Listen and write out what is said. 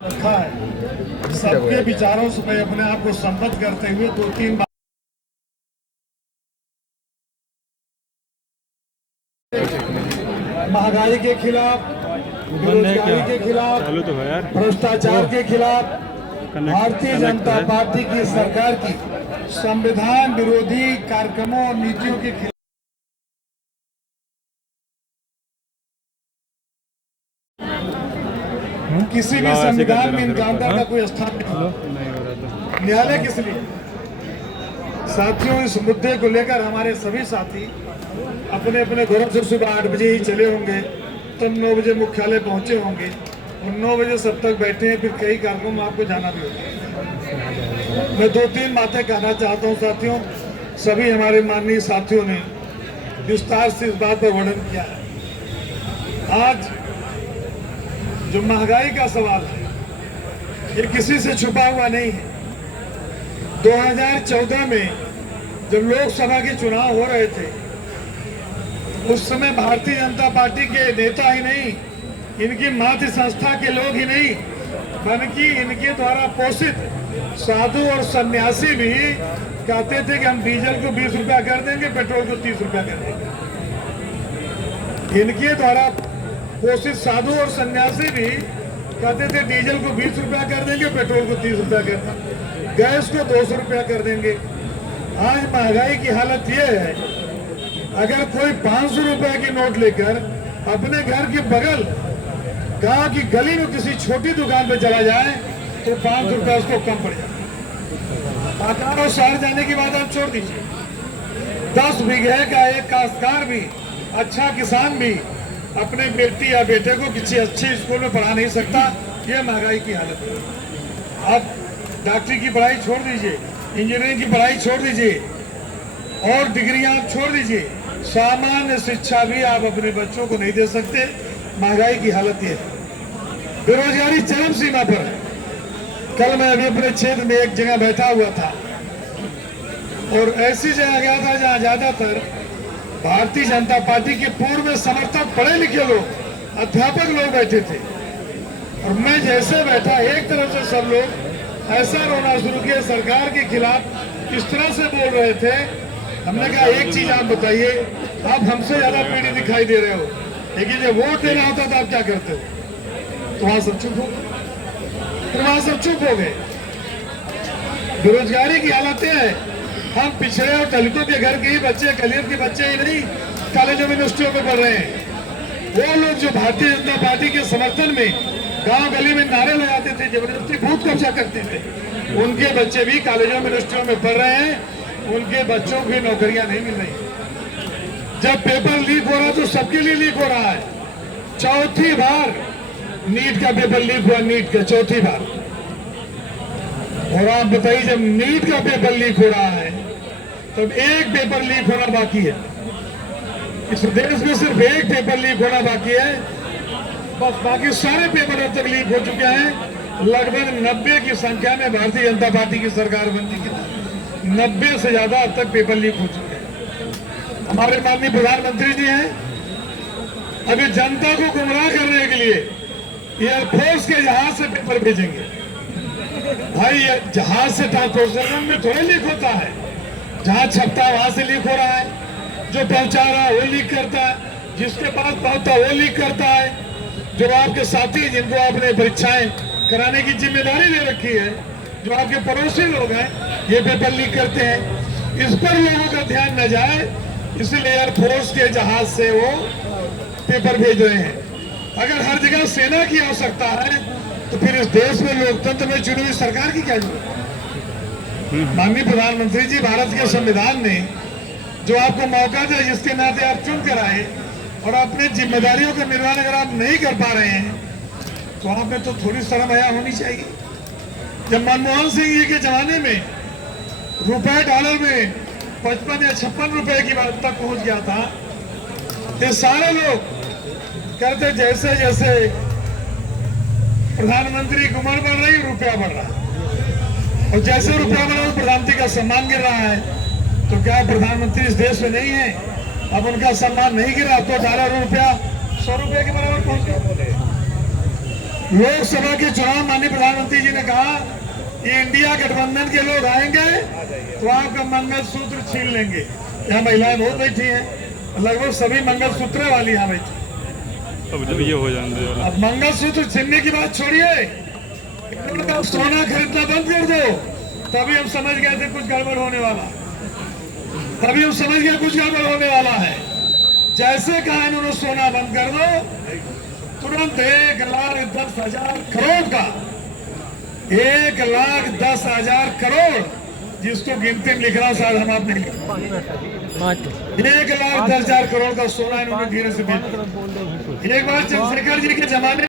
रखा है। सबके विचारों से मैं अपने आप को संबद्ध करते हुए दो तीन बात महंगाई के खिलाफ, बेरोजगारी के खिलाफ, भ्रष्टाचार के खिलाफ भारतीय जनता पार्टी की सरकार की संविधान विरोधी कार्यक्रमों और नीतियों के खिलाफ किसी भी संविधान में इनकाउंटर का कोई स्थान नहीं। न्यायालय किस लिए? साथियों, इस मुद्दे को लेकर हमारे सभी साथी अपने अपने घरों से सुबह 8 बजे ही चले होंगे, तब 9 बजे मुख्यालय पहुंचे होंगे और 9 बजे सब तक बैठे हैं। फिर कई कार्यक्रम में आपको जाना भी होगा। मैं 2-3 बातें कहना चाहता हूं साथियों। सभी हमारे माननीय साथियों ने विस्तार से इस बात पर वर्णन किया है। आज जो महंगाई का सवाल है, ये किसी से छुपा हुआ नहीं है। 2014 में जब लोकसभा के चुनाव हो रहे थे, उस समय भारतीय जनता पार्टी के नेता ही नहीं, इनकी मातृ संस्था के लोग ही नहीं, बल्कि इनके द्वारा पोषित साधु और सन्यासी भी कहते थे कि हम डीजल को 20 रुपया कर देंगे, पेट्रोल को 30 रुपया कर देंगे। इनके द्वारा पोषित साधु और सन्यासी भी कहते थे डीजल को 20 रुपया कर देंगे, पेट्रोल को 30 रुपया कर देंगे, गैस को 200 रुपया कर देंगे। आज महंगाई की हालत यह है, अगर कोई 500 रुपए की नोट लेकर अपने घर के बगल गांव की गली में किसी छोटी दुकान पे चला जाए तो 500 रुपया उसको कम पड़ जाए। और शहर जाने की बात आप छोड़ दीजिए। 10 बीघे का एक काश्तकार भी, अच्छा किसान भी अपने बेटी या बेटे को किसी अच्छे स्कूल में पढ़ा नहीं सकता। ये महंगाई की हालत है। अब डॉक्टरी की पढ़ाई छोड़ दीजिए, इंजीनियरिंग की पढ़ाई छोड़ दीजिए और डिग्रियां आप छोड़ दीजिए, सामान्य शिक्षा भी आप अपने बच्चों को नहीं दे सकते। महंगाई की हालत ये है। बेरोजगारी चरम सीमा पर है। कल मैं अभी अपने क्षेत्र में एक जगह बैठा हुआ था और ऐसी जगह गया था जहां ज्यादातर भारतीय जनता पार्टी के पूर्व समर्थक, पढ़े लिखे लोग, अध्यापक लोग बैठे थे। और मैं जैसे बैठा, एक तरफ से सब लोग ऐसा रोना शुरू किया, सरकार के खिलाफ इस तरह से बोल रहे थे। हमने कहा एक चीज आप बताइए, आप हमसे ज्यादा पीढ़ी दिखाई दे रहे हो, लेकिन जब वोट देना होता तो आप क्या करते हो? तो वहां सब चुप हो गए। तो वहां सब चुप हो गए। बेरोजगारी की हालत है। हम पिछड़े और दलितों के घर के ही बच्चे, कलियत के बच्चे ही नहीं कॉलेजों में, यूनिवर्सिटियों में पढ़ रहे हैं। वो लोग जो भारतीय जनता पार्टी के समर्थन में गांव गली में नारे लगाते थे, जबरदस्ती बूथ कब्जा करते थे, उनके बच्चे भी कॉलेजों में, यूनिवर्सिटियों में पढ़ रहे हैं। उनके बच्चों की नौकरियां नहीं मिल रही। जब पेपर लीक हो रहा है तो सबके लिए लीक हो रहा है। चौथी बार नीट का पेपर लीक हुआ, नीट का चौथी बार। और आप बताइए, जब नीट का पेपर लीक हो रहा है तब एक पेपर लीक होना बाकी है। इस देश में सिर्फ एक पेपर लीक होना बाकी है, बस बाकी सारे पेपर अब तक लीक हो चुके हैं। लगभग 90 की संख्या में भारतीय जनता पार्टी की सरकार बनने की 90 से ज्यादा अब तक पेपर लीक हो चुके हैं। हमारे माननीय प्रधानमंत्री जी हैं, अभी जनता को गुमराह करने के लिए एयरफोर्स के जहाज से पेपर भेजेंगे। भाई, जहाज से ट्रांसपोर्टेशन में थोड़ा लीक होता है, जहां छपता है वहां से लीक हो रहा है, जो पहुंचा रहा है वो लीक करता है, जिसके पास पहुंचता है वो लीक करता है। जो आपके साथी, जिनको आपने परीक्षाएं कराने की जिम्मेदारी ले रखी है, जो आपके पड़ोसी लोग हैं, ये पेपर लीक करते हैं। इस पर लोगों का ध्यान न जाए, इसलिए एयरफोर्स के जहाज से वो पेपर भेज रहे हैं। अगर हर जगह सेना की आवश्यकता है तो फिर इस देश में लोकतंत्र में चुनी हुई सरकार की क्या जरूरत है? माननीय प्रधानमंत्री जी, भारत के संविधान ने जो आपको मौका दिया, जिसके नाते आप चुन कर आए, और अपने जिम्मेदारियों का निर्वहन अगर आप नहीं कर पा रहे हैं तो आप में तो थोड़ी शर्म हया होनी चाहिए। जब मनमोहन सिंह जी के जमाने में रुपए डॉलर में 55 या 56 रुपए की बात तक पहुंच गया था, ये सारे लोग कहते जैसे जैसे प्रधानमंत्री की उम्र बढ़ रही, रुपया बढ़ रहा, और जैसे रुपया बढ़ रहा, प्रधानमंत्री का सम्मान गिर रहा है। तो क्या प्रधानमंत्री इस देश में नहीं है? अब उनका सम्मान नहीं गिरा तो $1 रुपया 100 रुपये के बराबर पहुंच गया। लोकसभा के चुनाव माननीय प्रधानमंत्री जी ने कहा कि इंडिया गठबंधन के लोग आएंगे तो आपका मंगलसूत्र छीन लेंगे। यहाँ महिलाएं बहुत बैठी हैं, लगभग सभी मंगलसूत्र वाली यहाँ बैठी। अब जब ये हो जाने दो। अब मंगलसूत्र छीनने की बात छोड़िए, सोना खरीदना बंद कर दो, तभी हम समझ गए थे कुछ गड़बड़ होने वाला, तभी हम समझ गए कुछ गड़बड़ होने वाला है। जैसे कहा इन्होंने सोना बंद कर दो, तुरंत 1,10,000 करोड़ का 1,10,000 करोड़, जिसको गिनती में लिख रहा शायद हम आप नहीं, 1,10,000 करोड़ का सोना इन्होंने धीरे से बेच दिया। एक बार चंद्रशेखर जी के जमाने